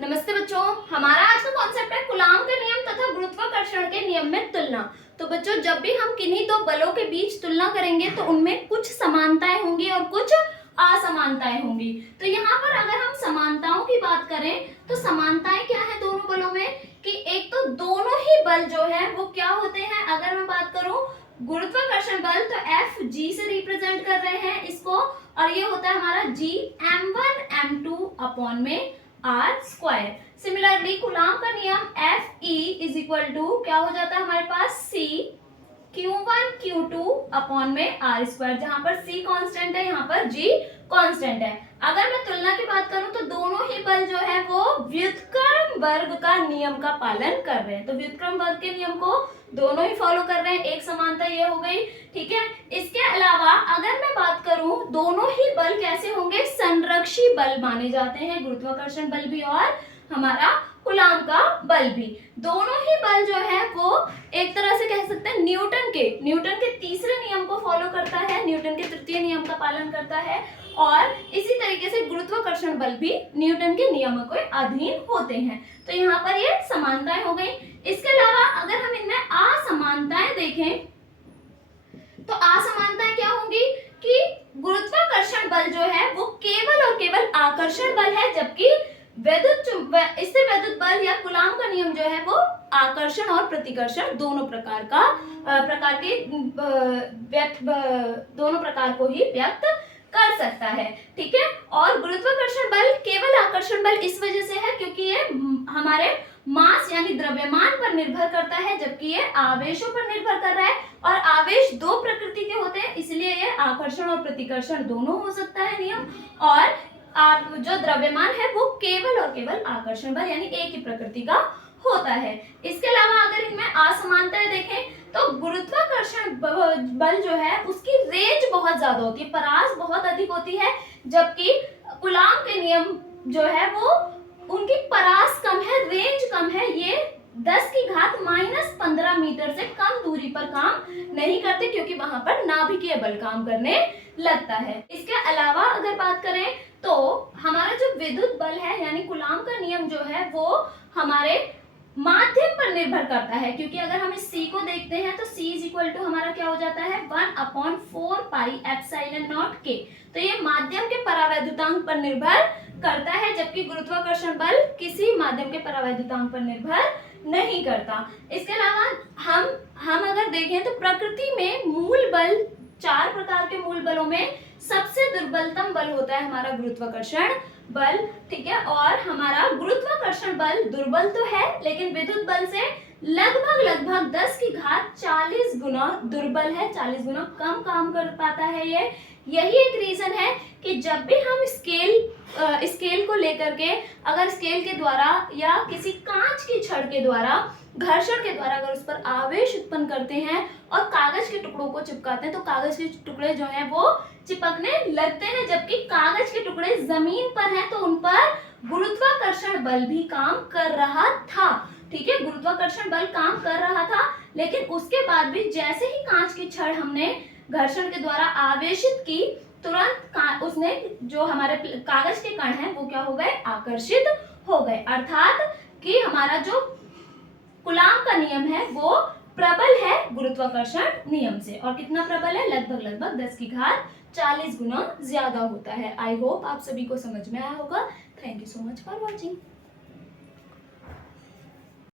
नमस्ते बच्चों, हमारा आज का कॉन्सेप्ट है कूलाम का नियम तथा गुरुत्वाकर्षण के नियम में तुलना। तो बच्चों, जब भी हम किन्हीं दो बलों के बीच तुलना करेंगे तो उनमें कुछ समानताएं होंगी और कुछ असमानताएं होंगी। तो यहाँ पर अगर हम समानताओं की बात करें तो समानताएं क्या है दोनों बलों में कि एक तो दोनों ही बल जो है वो क्या होते हैं। अगर मैं बात करूं गुरुत्वाकर्षण बल तो F G से रिप्रेजेंट कर रहे हैं इसको, और ये होता है हमारा G m1 m2 अपॉन में आर स्क्वायर। सिमिलरली कूलाम का नियम F E is equal to क्या हो जाता है हमारे पास सी Q1 Q2 अपॉन में आर स्क्वायर, जहां पर C कांस्टेंट है यहाँ पर G कांस्टेंट है। अगर मैं तुलना की बात करूं तो दोनों ही बल जो है वो व्युत्क्रम वर्ग का नियम का पालन कर रहे हैं। तो व्युत्क्रम वर्ग के नियम को दोनों ही फॉलो कर रहे हैं, एक समानता ये हो गई, ठीक है। इसके अलावा अगर मैं बात करूं दोनों ही बल कैसे होंगे, संरक्षी बल माने जाते हैं, गुरुत्वाकर्षण बल भी और हमारा कूलाम का बल भी। दोनों ही बल जो है वो एक तरह से कह सकते हैं न्यूटन के तीसरे नियम को फॉलो करता है, न्यूटन के तृतीय नियम का पालन करता है, और इसी तरीके से गुरुत्वाकर्षण बल भी न्यूटन के नियमों के अधीन होते हैं। तो यहाँ पर ये समानताएं हो गई। इसके अलावा अगर हम इनमें असमानताएं देखें तो असमानताएं क्या होंगी कि गुरुत्वाकर्षण बल जो है वो केवल और केवल आकर्षण बल है, जबकि स्थिर वैद्युत बल या कूलाम का नियम जो है वो आकर्षण और प्रतिकर्षण दोनों प्रकार को ही व्यक्त कर सकता है, ठीक है। और गुरुत्वाकर्षण बल केवल आकर्षण बल इस वजह से है क्योंकि ये हमारे मास यानी द्रव्यमान पर निर्भर करता है, जबकि ये आवेशों पर निर्भर कर रहा है, और आवेश दो प्रकृति के होते हैं, इसलिए ये आकर्षण और प्रतिकर्षण दोनों हो सकता है नियम, और जो द्रव्यमान है वो केवल और केवल आकर्षण बल यानी एक ही प्रकृति का होता है। इसके अलावा अगर इनमें असमानताएं देखें तो गुरुत्वाकर्षण बल जो है उसकी रेंज बहुत ज्यादा होती है, परास बहुत अधिक होती है, जबकि कूलाम के नियम जो है वो उनकी परास कम है, रेंज कम है, ये 10⁻⁻15 मीटर से कम दूरी पर काम नहीं करते क्योंकि वहां पर नाभिकीय बल काम करने लगता है। इसके अलावा अगर बात करें तो हमारा जो विद्युत बल है यानी कूलाम का नियम जो है वो हमारे माध्यम पर निर्भर करता है, क्योंकि अगर हम इस C को देखते हैं तो C इज इक्वल टू हमारा क्या हो जाता है 1/4 पाई एप्सिलॉन नॉट K। तो ये माध्यम के परावैद्युतांक पर निर्भर करता है, जबकि गुरुत्वाकर्षण बल किसी माध्यम के परावैद्युतांक पर निर्भर नहीं करता। इसके अलावा हम अगर देखें तो प्रकृति में मूल बल, 4 प्रकार के मूल बलों में सबसे दुर्बलतम बल होता है हमारा गुरुत्वाकर्षण बल, ठीक है। और हमारा गुरुत्वाकर्षण बल दुर्बल तो है लेकिन विद्युत बल से लगभग 10⁻40 गुना दुर्बल है, 40 गुना कम काम कर पाता है ये। यही एक रीजन है कि जब भी हम स्केल को लेकर के अगर स्केल के द्वारा या किसी कांच की छड़ के द्वारा घर्षण के द्वारा अगर उस पर आवेश उत्पन्न करते हैं और कागज के टुकड़ों को चिपकाते हैं तो कागज के टुकड़े जो हैं वो चिपकने लगते हैं, जबकि कागज के टुकड़े जमीन पर हैं तो उन पर गुरुत्वाकर्षण बल भी काम कर रहा था, ठीक है। गुरुत्वाकर्षण बल काम कर रहा था, लेकिन उसके बाद भी जैसे ही कांच की छड़ हमने घर्षण के द्वारा आवेशित की तुरंत उसने जो हमारे कागज के कण हैं वो क्या हो गए, आकर्षित हो गए। अर्थात कि हमारा जो कूलाम का नियम है वो प्रबल है गुरुत्वाकर्षण नियम से, और कितना प्रबल है, लगभग 10⁻40 गुना ज्यादा होता है। आई होप आप सभी को समझ में आया होगा। Thank you so much for watching.